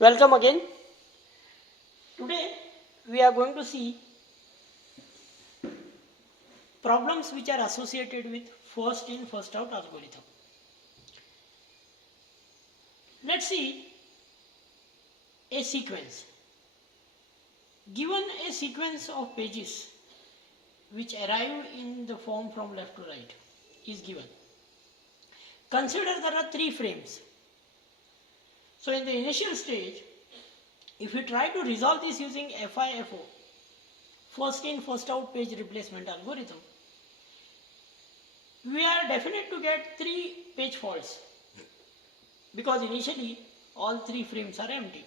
Welcome again. Today we are going to see problems which are associated with first in first out algorithm. Let's see a sequence. Given a sequence of pages which arrive in the form from left to right is given. Consider there are 3 frames. So in the initial stage, if we try to resolve this using FIFO, first in first out page replacement algorithm, we are definite to get 3 page faults because initially all 3 frames are empty.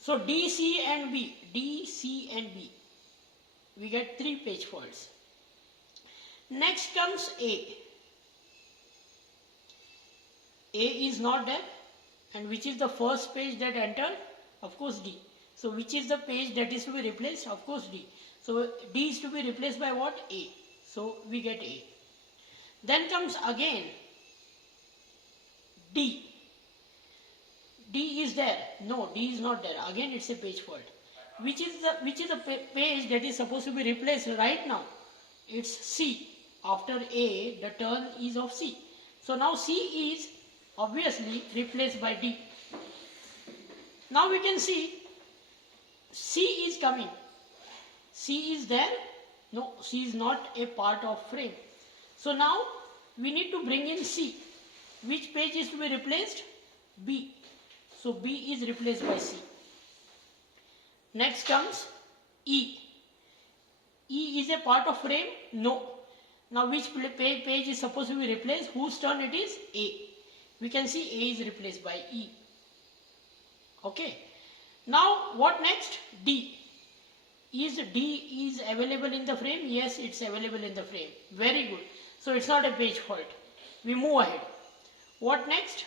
So D, C and B, we get 3 page faults. Next comes A. A is not there, and which is the first page that entered? Of course D. So which is the page that is to be replaced? Of course D. So D is to be replaced by what? A. So we get A. Then comes again D. D is there? No, D is not there. Again it's a page fault. Which is the page that is supposed to be replaced right now? It's C. After A, the turn is of C. So now C is obviously replaced by D. Now we can see C is coming. C is there? No, C is not a part of frame. So now we need to bring in C. Which page is to be replaced? B. So B is replaced by C. Next comes E. E is a part of frame? No. Now which page is supposed to be replaced? Whose turn it is? A. We can see A is replaced by E. Okay. Now what next? D. Is D is available in the frame? Yes, it's available in the frame. Very good. So it's not a page fault. We move ahead. What next?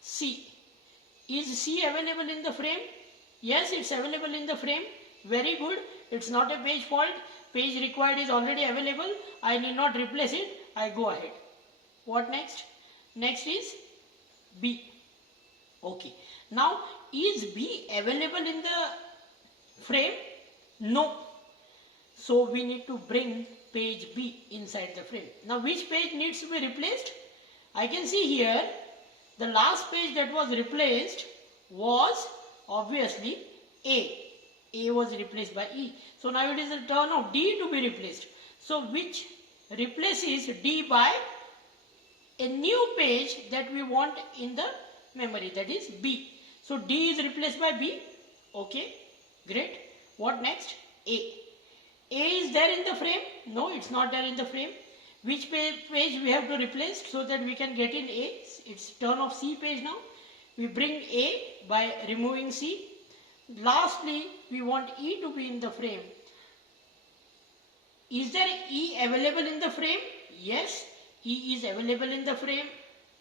C. Is C available in the frame? Yes, it's available in the frame. Very good. It's not a page fault. Page required is already available. I need not replace it. I go ahead. What next? Next is B. Okay. Now, is B available in the frame? No. So, we need to bring page B inside the frame. Now, which page needs to be replaced? I can see here, the last page that was replaced was obviously A. A was replaced by E. So, now it is the turn of D to be replaced. So, which replaces D by a new page that we want in the memory, that is B. So D is replaced by B. Okay, great. What next? A. A is there in the frame? No, it's not there in the frame. Which page we have to replace so that we can get in A? It's turn of C page now. We bring A by removing C. Lastly, we want E to be in the frame. Is there E available in the frame? Yes. E is available in the frame,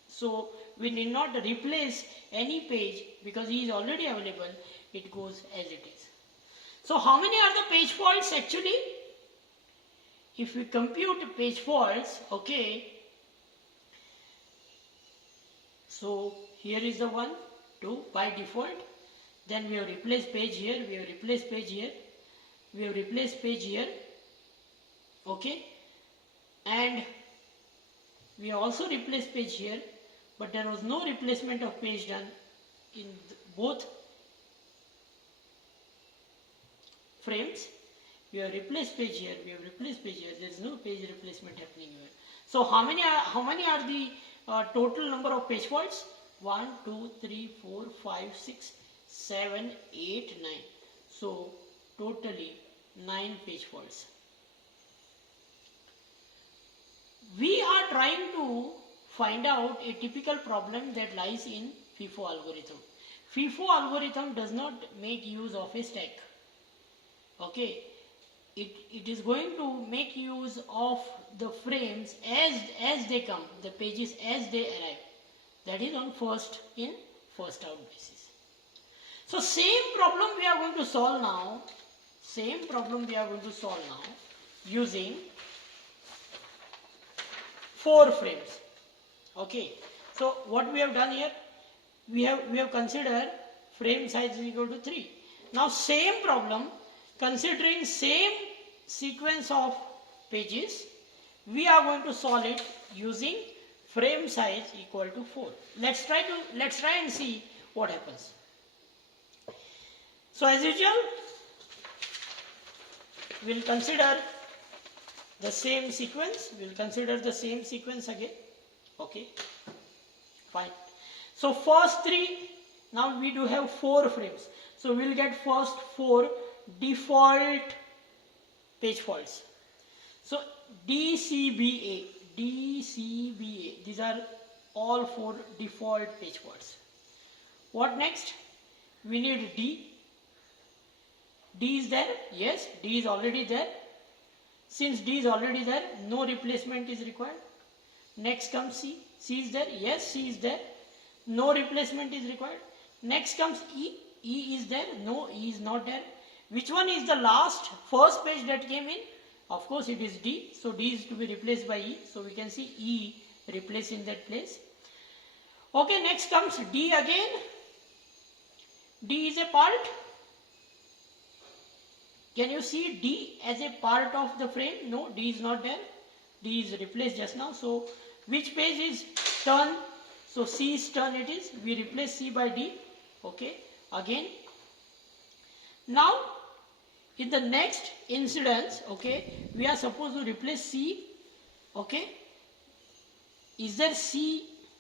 so we need not replace any page because E is already available. It goes as it is. So how many are the page faults actually? If we compute page faults, okay, so here is the 1, 2 by default. Then we have replaced page here, we have replaced page here, we have replaced page here, okay, and we also replaced page here, but there was no replacement of page done in both frames. We have replaced page here, we have replaced page here. There is no page replacement happening here. So how many are the total number of page faults? 1, 2, 3, 4, 5, 6, 7, 8, 9. So totally 9 page faults. We are trying to find out a typical problem that lies in FIFO algorithm. FIFO algorithm does not make use of a stack. Okay, it is going to make use of the frames as they come, the pages as they arrive. That is on first in first out basis. So same problem we are going to solve now. Using 4 frames. Okay, so what we have done here, we have considered frame size is equal to 3. Now same problem, considering same sequence of pages, we are going to solve it using frame size equal to 4. Let's try and see what happens. So as usual, we'll consider the same sequence. We'll consider the same sequence again. Okay, fine. So first 3, now we do have 4 frames. So we'll get first 4 default page faults. So DCBA, these are all 4 default page faults. What next? We need D. D is there? Yes, D is already there. Since D is already there, no replacement is required. Next comes C. C is there? Yes, C is there. No replacement is required. Next comes E. E is there? No, E is not there. Which one is the first page that came in? Of course, it is D. So D is to be replaced by E. So we can see E replaced in that place. Okay, next comes D again. D is a part. Can you see D as a part of the frame? No, D is not there. D is replaced just now. So which page is turn? So C's turn it is. We replace C by D. Okay, again. Now in the next incidence, okay, we are supposed to replace C. Okay, is there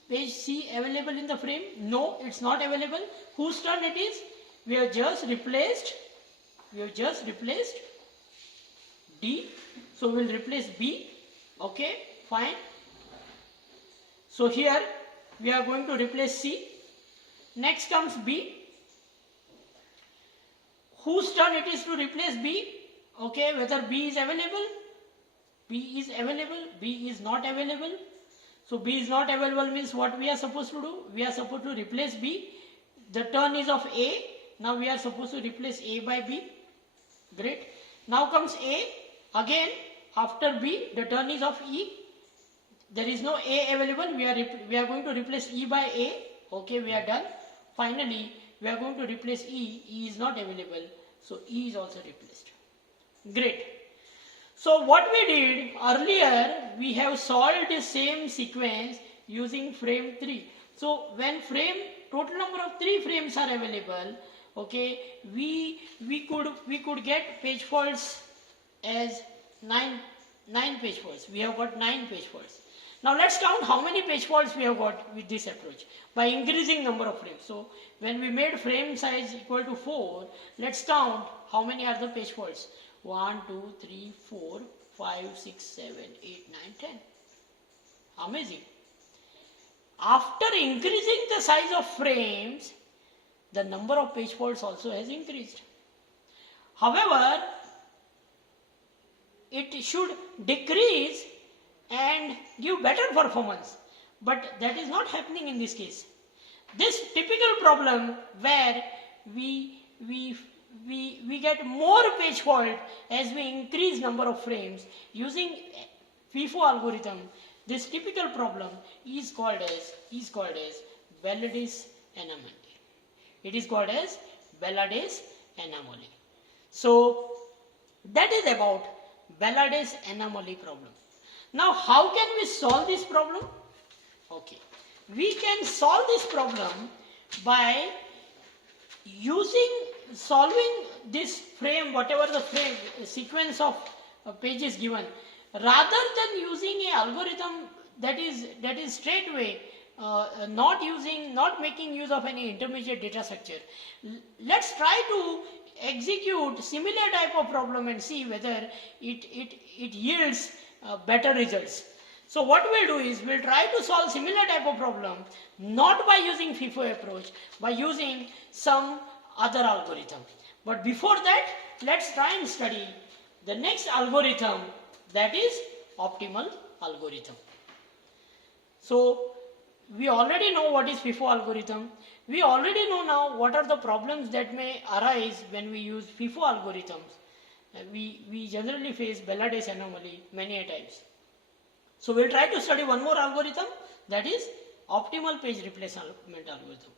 page C available in the frame? No, it's not available. Whose turn it is? We have just replaced D. So we'll replace B. Okay, fine. So here we are going to replace C. Next comes B. Whose turn it is to replace B? Okay, whether B is available? B is available, B is not available. So B is not available means what we are supposed to do? We are supposed to replace B. The turn is of A. Now we are supposed to replace A by B. Great. Now comes A. Again, after B, the turn is of E. There is no A available. We are going to replace E by A. Okay, we are done. Finally, we are going to replace E. E is not available. So E is also replaced. Great. So what we did earlier, we have solved the same sequence using frame 3. So when total number of 3 frames are available, okay, we could get page faults as 9 page faults. We have got 9 page faults. Now let's count how many page faults we have got with this approach by increasing number of frames. So when we made frame size equal to 4, let's count how many are the page faults. 1, 2, 3, 4, 5, 6, 7, 8, 9, 10. Amazing. After increasing the size of frames, the number of page faults also has increased. However, it should decrease and give better performance, but that is not happening in this case. This typical problem where we get more page fault as we increase number of frames using FIFO algorithm. This typical problem is called as Balades anomaly. It is called as Balades anomaly. So that is about Balades anomaly problem. Now how can we solve this problem? Okay, we can solve this problem by solving this frame, whatever the frame sequence of pages given, rather than using a algorithm that is straight away not making use of any intermediate data structure. Let's try to execute similar type of problem and see whether it yields better results. So what we'll do is we'll try to solve similar type of problem not by using FIFO approach, by using some other algorithm. But before that, let's try and study the next algorithm, that is optimal algorithm. So we already know what is FIFO algorithm. We already know now what are the problems that may arise when we use FIFO algorithms. We generally face Balades anomaly many a times. So we'll try to study one more algorithm, that is optimal page replacement algorithm.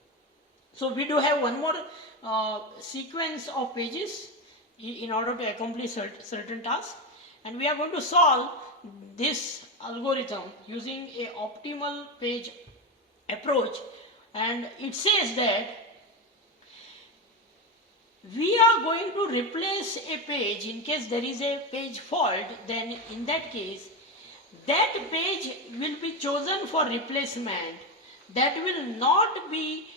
So we do have one more sequence of pages in order to accomplish certain tasks, and we are going to solve this algorithm using a optimal page approach. And it says that we are going to replace a page in case there is a page fault. Then in that case, that page will be chosen for replacement, that will not be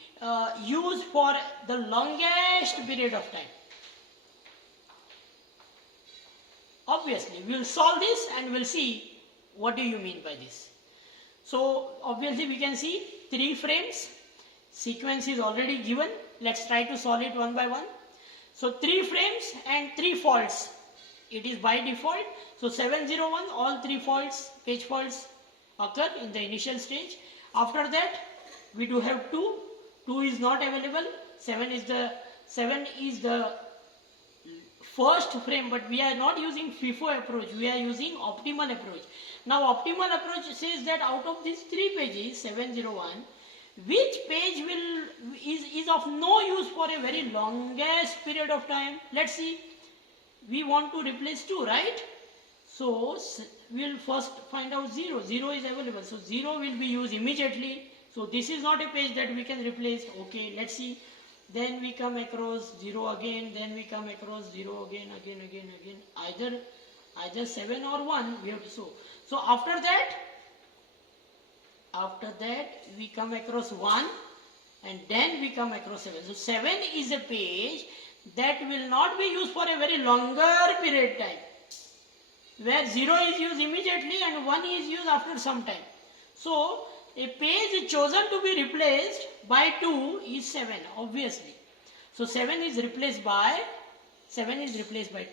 used for the longest period of time. Obviously, we will solve this and we'll see what do you mean by this. So obviously we can see 3 frames, sequence is already given. Let's try to solve it one by one. So 3 frames and 3 faults, it is by default. So 701, all 3 faults, page faults occur in the initial stage. After that we do have 2 is not available. 7 is the first frame, but we are not using FIFO approach, we are using optimal approach. Now optimal approach says that out of these 3 pages, 701, which page is of no use for a very longest period of time. Let's see, we want to replace 2, right? So we'll first find out 0 is available, so 0 will be used immediately. So this is not a page that we can replace. Okay, let's see. Then we come across 0 again, then we come across 0 again, either 7 or 1 we have to show. So after that we come across 1, and then we come across 7. So 7 is a page that will not be used for a very longer period time, where 0 is used immediately and 1 is used after some time. So a page chosen to be replaced by 2 is 7, obviously. So 7 is replaced by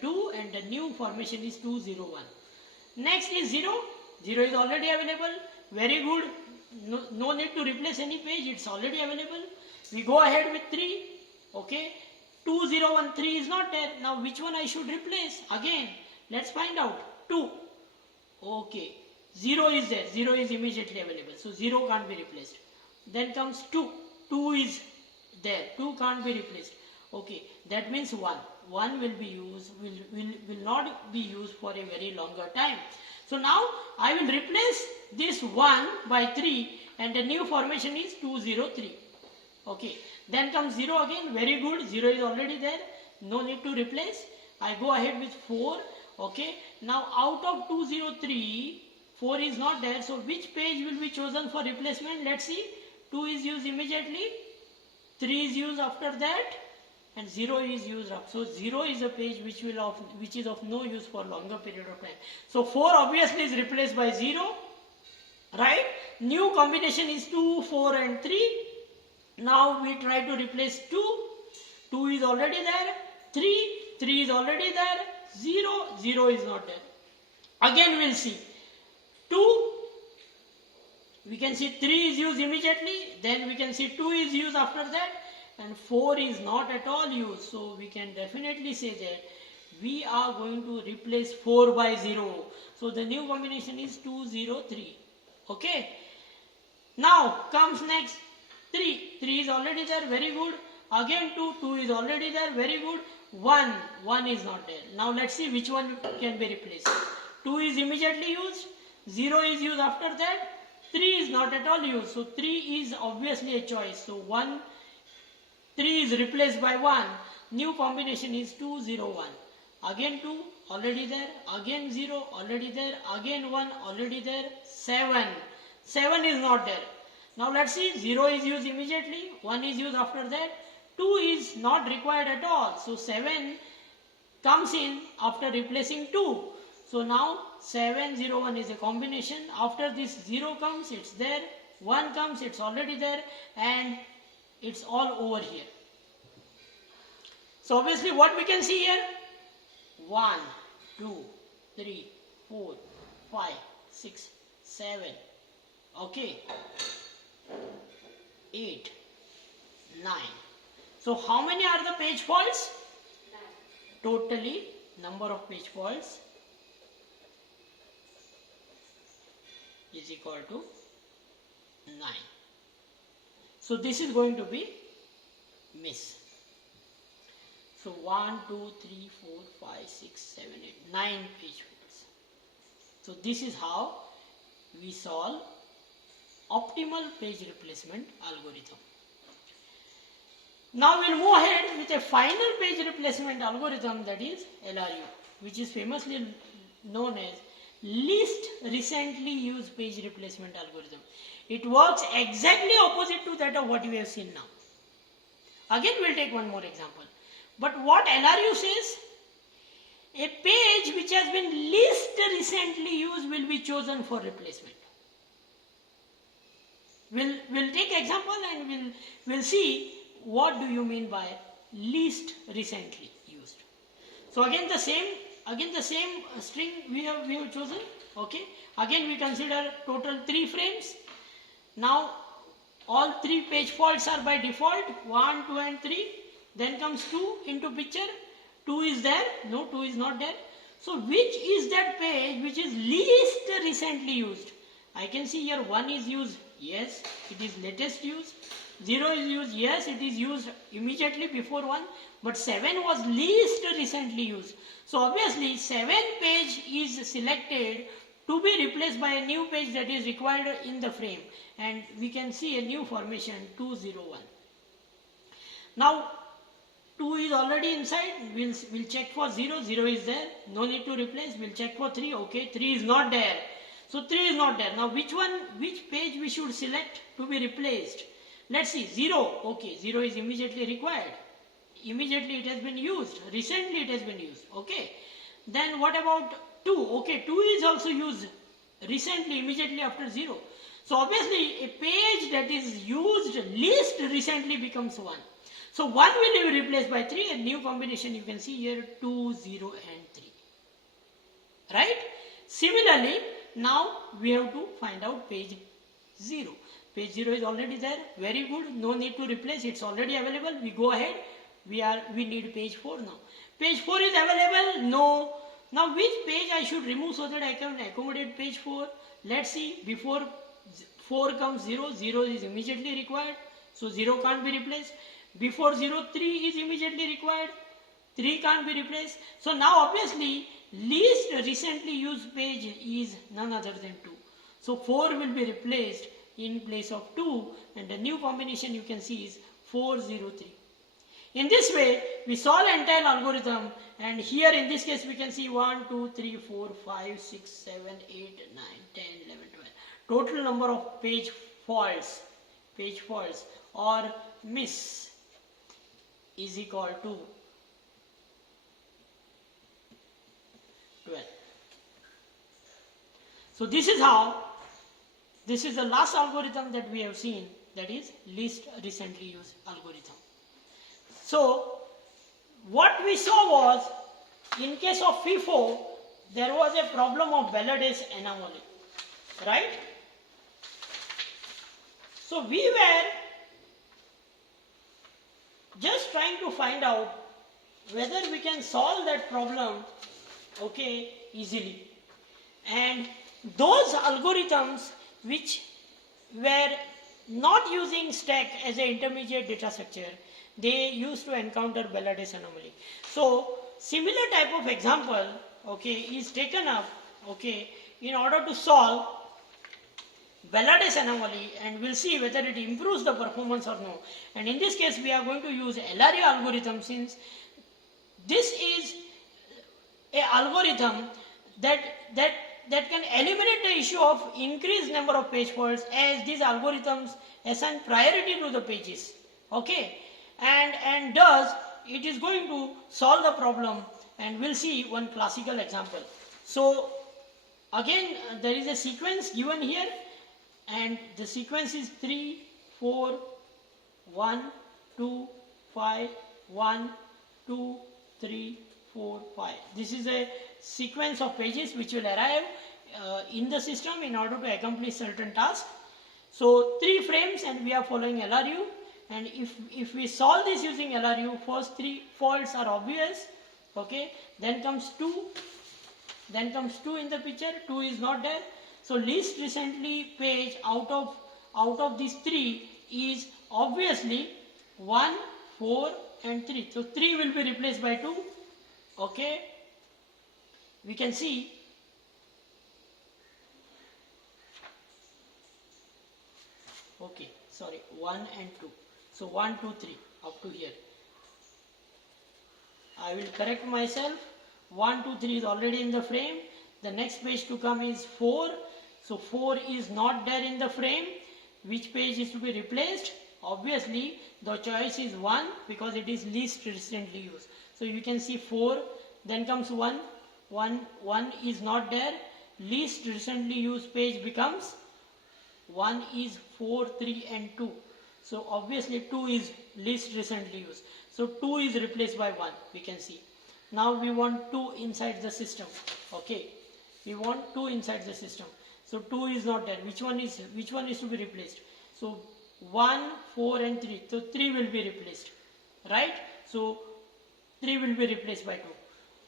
2, and the new formation is 201. Next is 0 is already available. Very good, no need to replace any page, it's already available. We go ahead with 3. Okay, 2013 is not there. Now which one I should replace? Again let's find out. 2. Okay, 0 is there, 0 is immediately available, so 0 can't be replaced. Then comes 2 is there, 2 can't be replaced. Okay, that means 1 will be used, will not be used for a very longer time. So now I will replace this 1 by 3, and the new formation is 203. Okay, then comes 0 again. Very good, 0 is already there, no need to replace. I go ahead with 4. Okay, now out of 203, 4 is not there, so which page will be chosen for replacement? Let's see. 2 is used immediately, 3 is used after that, and 0 is used up. So 0 is a page which is of no use for longer period of time. So 4 obviously is replaced by 0, right? New combination is 2, 4 and 3. Now we try to replace 2 is already there, 3 is already there, 0 is not there. Again we'll see 2, we can see 3 is used immediately, then we can see 2 is used after that, and 4 is not at all used. So we can definitely say that we are going to replace 4 by 0. So the new combination is 203. Okay, now comes next 3 is already there, very good. Again 2 is already there, very good. 1 is not there. Now let's see which one can be replaced. 2 is immediately used, 0 is used after that, 3 is not at all used, so 3 is obviously a choice. So 3 is replaced by 1. New combination is 201. Again 2 already there, again 0 already there, again 1 already there, 7 is not there. Now let's see, 0 is used immediately, 1 is used after that, 2 is not required at all. So 7 comes in after replacing 2. So now 701 is a combination. After this 0 comes, it's there, 1 comes, it's already there, and it's all over here. So obviously what we can see here, 1, 2, 3, 4, 5, 6, 7, okay, 8, 9. So how many are the page faults? 9. Totally number of page faults is equal to 9. So this is going to be miss. So 1, 2, 3, 4, 5, 6, 7, 8, 9 page faults. So this is how we solve optimal page replacement algorithm. Now we'll move ahead with a final page replacement algorithm, that is LRU, which is famously known as least recently used page replacement algorithm. It works exactly opposite to that of what we have seen now. Again we'll take one more example. But what LRU says, a page which has been least recently used will be chosen for replacement. We'll take example and we'll see what do you mean by least recently used. So again the same string we have chosen. Okay. Again we consider total 3 frames. Now all 3 page faults are by default, 1, 2 and 3. Then comes 2 into picture. 2 is there, no, 2 is not there. So which is that page which is least recently used? I can see here 1 is used, yes, it is latest used. 0 is used, yes, it is used immediately before 1. But 7 was least recently used. So obviously 7 page is selected to be replaced by a new page that is required in the frame. And we can see a new formation 201. Now 2 is already inside, we'll check for 0, 0 is there, no need to replace, we'll check for 3, okay, 3 is not there. So 3 is not there. Now which page we should select to be replaced? Let's see, 0, okay, 0 is immediately required. Immediately it has been used, recently it has been used, okay. Then what about 2? Okay, 2 is also used recently, immediately after 0. So obviously a page that is used least recently becomes 1. So 1 will be replaced by 3, a new combination you can see here 2, 0 and 3. Right? Similarly, now we have to find out page 0. Page 0 is already there, very good, no need to replace, it's already available. We go ahead, we need page 4 now. Page 4 is available, no. Now which page I should remove so that I can accommodate page 4? Let's see, before 4 comes 0, 0 is immediately required, so 0 can't be replaced. Before 0, 3 is immediately required, 3 can't be replaced. So now obviously least recently used page is none other than 2. So 4 will be replaced in place of 2 and the new combination you can see is 403. In this way we solve entire algorithm, and here in this case we can see 1, 2, 3, 4, 5, 6, 7, 8, 9, 10, 11, 12. Total number of page faults or miss is equal to 12. So this is the last algorithm that we have seen, that is least recently used algorithm. So what we saw was, in case of FIFO, there was a problem of Valadez anomaly, right? So we were just trying to find out whether we can solve that problem, okay, easily. And those algorithms which were not using stack as an intermediate data structure, they used to encounter Valadez anomaly. So similar type of example, okay, is taken up, okay, in order to solve Valadez anomaly, and we'll see whether it improves the performance or no. And in this case we are going to use LRU algorithm, since this is a algorithm that can eliminate the issue of increased number of page faults, as these algorithms assign priority to the pages, okay, and thus it is going to solve the problem, and we'll see one classical example. So again there is a sequence given here, and the sequence is 3, 4, 1, 2, 5, 1, 2, 3, 4, 5. This is a sequence of pages which will arrive in the system in order to accomplish certain tasks. So 3 frames, and we are following LRU, and if we solve this using LRU, first 3 faults are obvious, okay, then comes 2 in the picture, 2 is not there. So least recently page out of these 3 is obviously 1, 4 and 3. So 3 will be replaced by 2. Okay. We can see okay, sorry, 1 and 2. So 1, 2, 3 up to here. I will correct myself. 1, 2, 3 is already in the frame. The next page to come is 4. So 4 is not there in the frame. Which page is to be replaced? Obviously the choice is 1 because it is least recently used. So you can see 4, then comes 1. 1 is not there. Least recently used page becomes 1 is 4, 3 and 2. So obviously 2 is least recently used. So 2 is replaced by 1, we can see. Now we want 2 inside the system. Okay, we want 2 inside the system. So 2 is not there. Which one is to be replaced? So 1, 4 and 3. So 3 will be replaced, right? So 3 will be replaced by 2.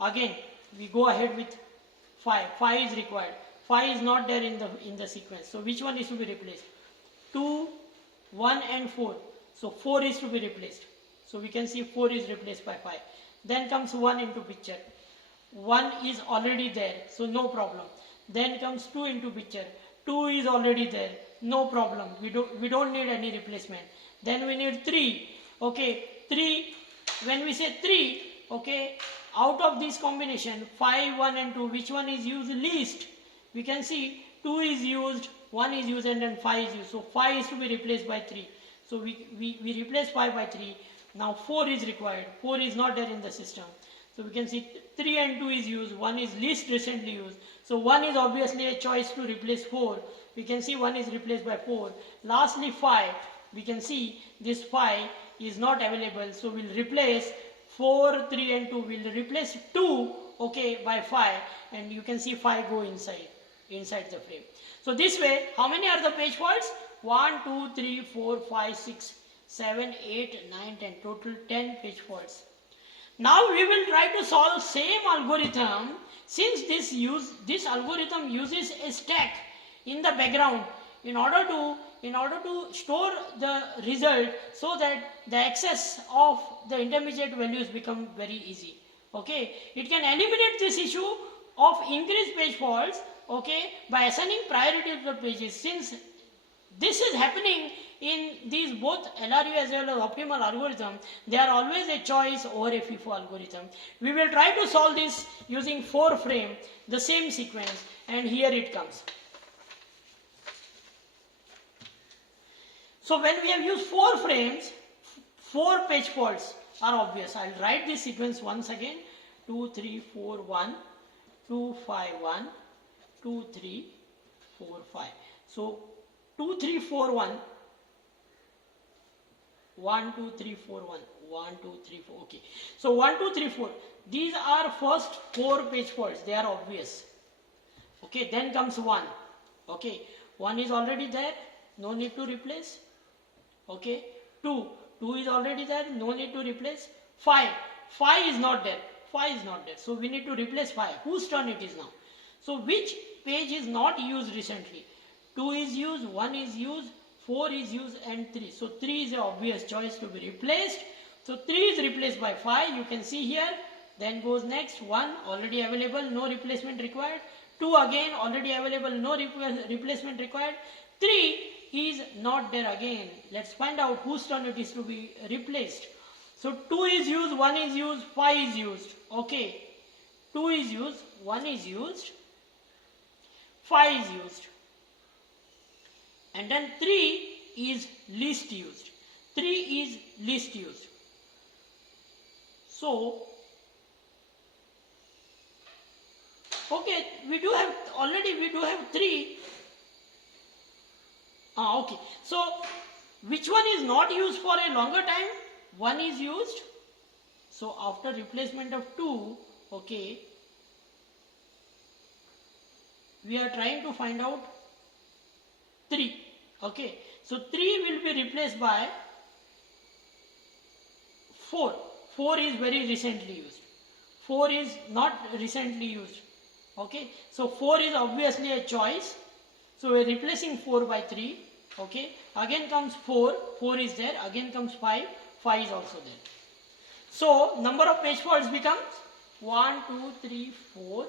Again we go ahead with 5. 5 is required. 5 is not there in the sequence. So which one is to be replaced? 2, 1 and 4. So 4 is to be replaced. So we can see 4 is replaced by 5. Then comes 1 into picture. 1 is already there, so no problem. Then comes 2 into picture. 2 is already there, no problem. We don't need any replacement. Then we need 3. Okay, 3. When we say 3, okay, out of this combination 5, 1 and 2, which one is used least? We can see 2 is used, 1 is used and then 5 is used. So 5 is to be replaced by 3. So we replace 5 by 3. Now 4 is required. 4 is not there in the system. So we can see 3 and 2 is used. 1 is least recently used. So 1 is obviously a choice to replace 4. We can see 1 is replaced by 4. Lastly 5. We can see this 5 is not available. So we'll replace 4, 3 and 2. We'll replace 2, okay, by 5. And you can see 5 go inside the frame. So this way, how many are the page faults? 1, 2, 3, 4, 5, 6, 7, 8, 9, 10. Total 10 page faults. Now we will try to solve same algorithm. Since this algorithm uses a stack in the background in order to store the result so that the access of the intermediate values become very easy. Okay, it can eliminate this issue of increased page faults, okay, by assigning priority to the pages. Since this is happening in these both LRU as well as optimal algorithm, they are always a choice over a FIFO algorithm. We will try to solve this using 4 frame, the same sequence, and here it comes. So when we have used 4 frames, 4 page faults are obvious. I will write this sequence once again. 2, 3, 4, 1, 2, 5, 1, 2, 3, 4, 5. So 2, 3, 4, 1. 1, 2, 3, 4, 1. 1, 2, 3, 4. Okay. So 1, 2, 3, 4. These are first 4 page faults. They are obvious. Okay. Then comes 1. Okay. 1 is already there. No need to replace. Okay. 2. 2 is already there. No need to replace. 5. 5 is not there. 5 is not there. So we need to replace 5. Whose turn it is now? So which page is not used recently? 2 is used. 1 is used. 4 is used and 3. So 3 is an obvious choice to be replaced. So 3 is replaced by 5. You can see here. Then goes next. 1 already available. No replacement required. 2 again already available. No replacement required. 3 is not there again. Let's find out whose turn it is to be replaced. So 2 is used. 1 is used. 5 is used. Okay. 2 is used. 1 is used. 5 is used. And then 3 is least used. 3 is least used. So, okay, we do have 3. Okay. So, which one is not used for a longer time? 1 is used. So, after replacement of 2, okay, we are trying to find out 3. Okay. So 3 will be replaced by 4. 4 is very recently used. 4 is not recently used. Okay. So 4 is obviously a choice. So we are replacing 4 by 3. Okay. Again comes 4. 4 is there. Again comes 5. 5 is also there. So number of page faults becomes 1, 2, 3, 4,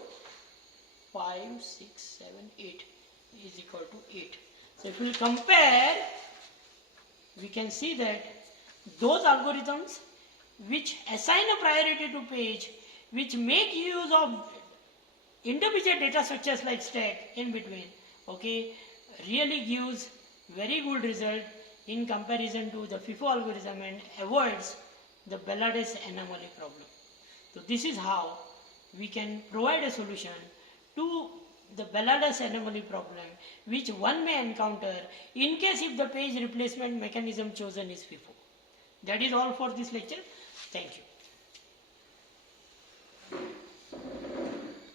5, 6, 7, 8 is equal to 8. So if we compare, we can see that those algorithms which assign a priority to page, which make use of individual data structures like stack in between, okay, really gives very good result in comparison to the FIFO algorithm and avoids the Balades anomaly problem. So this is how we can provide a solution to the Balades anomaly problem which one may encounter in case if the page replacement mechanism chosen is FIFO. That is all for this lecture. Thank you.